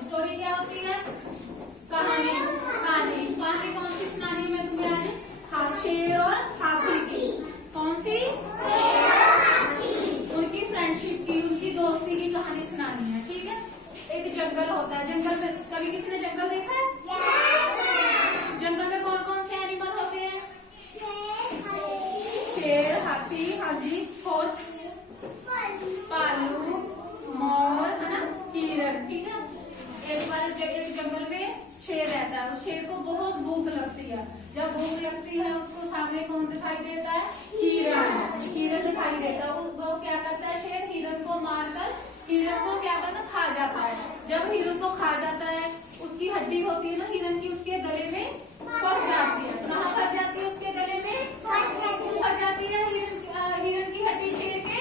Story क्या होती है? कहानी। कहानी कहानी कौन सी सुनानी है मैं तुम्हें आज? शेर और हाथी की। कौन सी? उनकी फ्रेंडशिप की, उनकी दोस्ती की कहानी सुनानी है। ठीक है। एक जंगल होता है, जंगल में कभी किसी ने जंगल देखा है? जंगल में कौन कौन से एनिमल होते हैं? शेर, हाथी, हाथी और भालू, मोर, है ना, हिरण। ठीक है। एक बार एक जंगल में शेर रहता है। उस शेर को बहुत भूख लगती है। जब भूख लगती है उसको सामने कौन दिखाई देता है? हिरण। हिरण दिखाई देता है। वो क्या करता है? शेर हिरण को मारकर हिरण को क्या करता? खा जाता है। जब हिरण को खा जाता है, उसकी हड्डी होती है ना हिरण की, उसके गले में फंस जाती है। कहाँ फंस जाती है? उसके गले में फंस जाती है। हिरण की हड्डी शेर के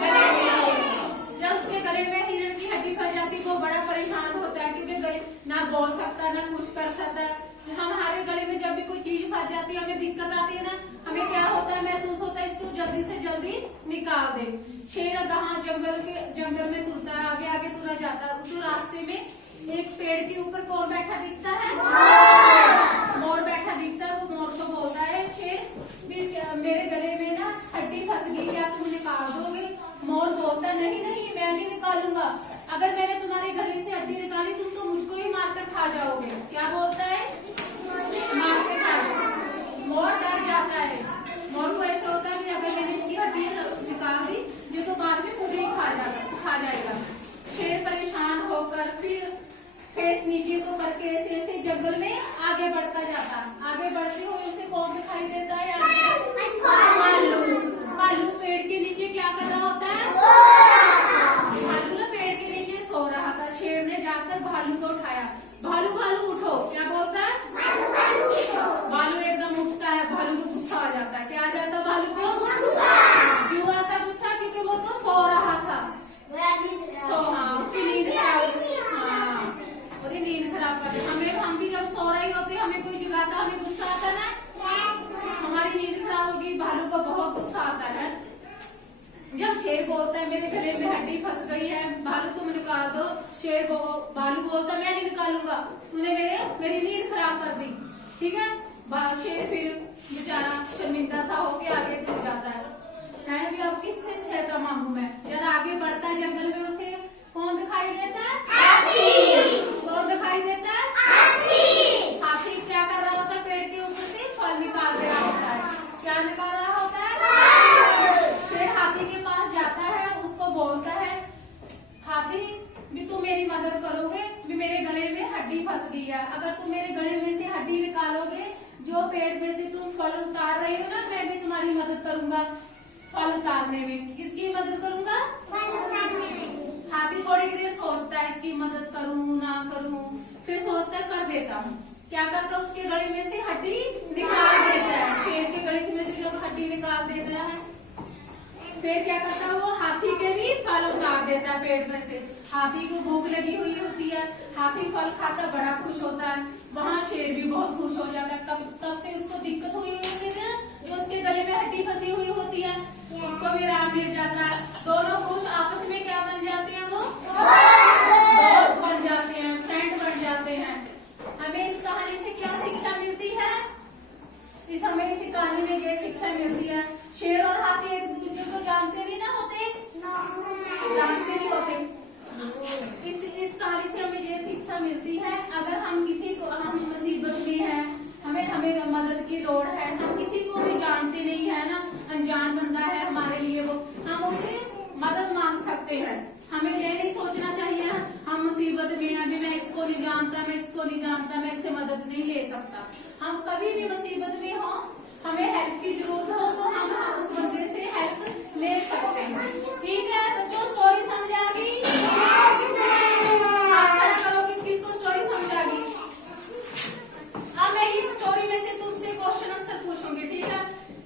गले में। जब उसके गले में हिरण की हड्डी फंस जाती है, वो बड़ा परेशान होता है, क्योंकि गले ना बोल सकता ना कुछ कर सकता है। हमारे गले में जब भी कोई चीज फंस जाती है, हमें दिक्कत आती है ना, हमें क्या होता है? महसूस होता है इसको जल्दी से जल्दी निकाल दे। शेर कहाँ जंगल में तुरता है, आगे आगे तुरा जाता है। उस रास्ते में एक पेड़ के ऊपर कौन बैठा दिखता है? मोर बैठा दिखता है। वो मोर को बोलता है, शेर मेरे गले में ना हड्डी फंस गई, क्या तुम निकाल दोगे? मोर बोलता है, नहीं नहीं मैं नहीं निकालूंगा। अगर मैंने तुम्हारे गले से हड्डी निकाली, तुम तो मुझको ही मारकर खा जाओगे। क्या बोलता है? मार के खा जाओगे। मोर डर जाता है। मोर को ऐसा होता है कि अगर मैंने इसकी हड्डी निकाल दी, ये तो बाद में मुझे ही खा जाएगा। शेर परेशान होकर फिर फेस नीचे को करके ऐसे ऐसे जंगल में आगे बढ़ता जाता। आगे बढ़ते हुए उसे कौन दिखाई देता है? भालू। भालू पेड़ के नीचे क्या कर रहा होता है? भालू ना पेड़ के नीचे सो रहा था। शेर ने जाकर भालू को उठाया। भालू भालू उठो। क्या बोलता है? भालू एकदम उठता है। भालू को गुस्सा आ जाता है। क्या आ जाता है भालू को? क्यों आता गुस्सा? क्योंकि वो तो सो रहा था। हाँ, उसकी नींद खराब। हाँ, उसकी नींद खराब कर। हम भी जब सो रहे होते, हमें कोई जगाता, हमें गुस्सा आता ना, हमारी नींद खराब होगी। भालू को बहुत गुस्सा आता है। जब शेर बोलता है मेरे गले में हड्डी फंस गई है, भालू तुम निकाल दो। भालू बोलता है मैं नहीं निकालूंगा, तूने मेरी नींद खराब कर दी। ठीक है। शेर फिर बेचारा शर्मिंदा सा होके आगे बढ़ जाता है भी अब किससे सहायता मांगू मैं? जब आगे बढ़ता है जंगल में, उसे कौन दिखाई देता है? हाथी। कौन दिखाई देता है? हाथी। हाथी क्या कर रहा होता है? पेड़ के ऊपर से फल निकाल रहा होता है। क्या निकाल रहा होता है? शेर हाथी के पास जाता है, उसको बोलता है, हाथी भी तुम मेरी मदद करोगे? भी मेरे गले में हड्डी फंस गई है। अगर तुम मेरे गले में से हड्डी निकालोगे, जो पेड़ पे से तुम फल उतार रही हो ना, मैं भी तुम्हारी मदद करूंगा फल उतारने में। किसकी मदद करूंगा? हाथी थोड़ी देर सोचता है, इसकी मदद करूं ना करूं, फिर सोचता है कर देता हूँ। क्या करता है? उसके गले में से हड्डी निकाल देता है। शेर के गले में से जब हड्डी निकाल देता है, फिर क्या करता है? वो हाथी के भी फल उतार देता है पेड़ में से। हाथी को भूख लगी हुई होती है, हाथी फल खाता बड़ा खुश होता है। वहाँ शेर भी बहुत खुश हो जाता है। तब से उसको दिक्कत हुई होती है, जो उसके गले में हड्डी फंसी हुई होती है, उसको भी आराम मिल जाता है। दोनों खुश आपस में क्या बन जाते हैं? वो दोस्त बन जाते हैं, फ्रेंड बन जाते हैं। हमें इस कहानी से क्या शिक्षा मिलती है? हमें इस कहानी में क्या शिक्षा मिलती है? शेर और हाथी एक दूसरे को जानते नहीं ना होते, जानते नहीं होते। इस कहानी से हमें ये शिक्षा मिलती है, अगर हम किसी को, हम मुसीबत में हैं, हमें मदद की लोड़ है, हम किसी को भी जानते नहीं है ना, अनजान बंदा है हमारे लिए, वो हम उससे मदद मांग सकते हैं। हमें ये नहीं सोचना चाहिए हम मुसीबत में हैं, अभी मैं इसको नहीं जानता, मैं इसको नहीं जानता, मैं इससे मदद नहीं ले सकता। हम कभी भी मुसीबत में हो, हमें हेल्प की जरूरत हो, तो हम उस बंदे से हेल्प ले सकते हैं। ठीक है बच्चों, स्टोरी समझ आ गई? किसको स्टोरी समझ आ गई? अब मैं इस स्टोरी में से तुमसे क्वेश्चन आंसर पूछूंगी। ठीक है।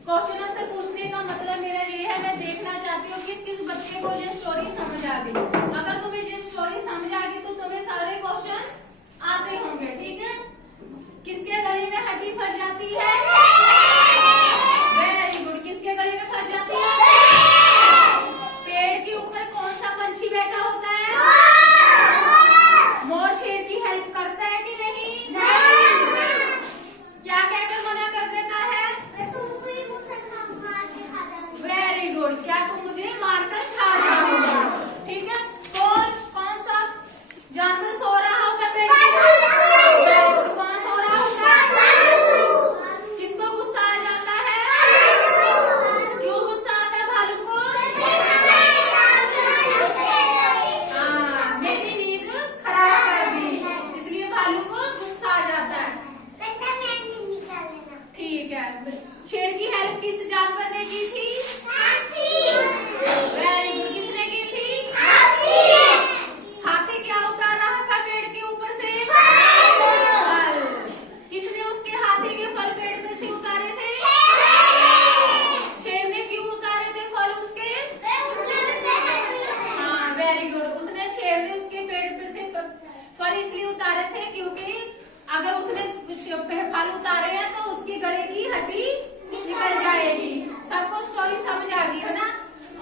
क्वेश्चन आंसर पूछने का मतलब मेरा ये है, मैं देखना चाहती हूँ किस किस बच्चे को ये स्टोरी समझ आ गई। अगर तुम्हें ये स्टोरी समझ आ गई तो तुम्हें सारे क्वेश्चन आते होंगे। ठीक है। किसके गले में हड्डी फंस जाती है? स्टोरी इसलिए उतारे थे क्योंकि अगर उसने फल उतारे हैं तो उसकी गले की हड्डी निकल जाएगी। सबको स्टोरी समझ आ गई है ना।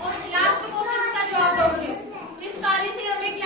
और लास्ट क्वेश्चन का जवाब दोगे। इस कहानी से हमें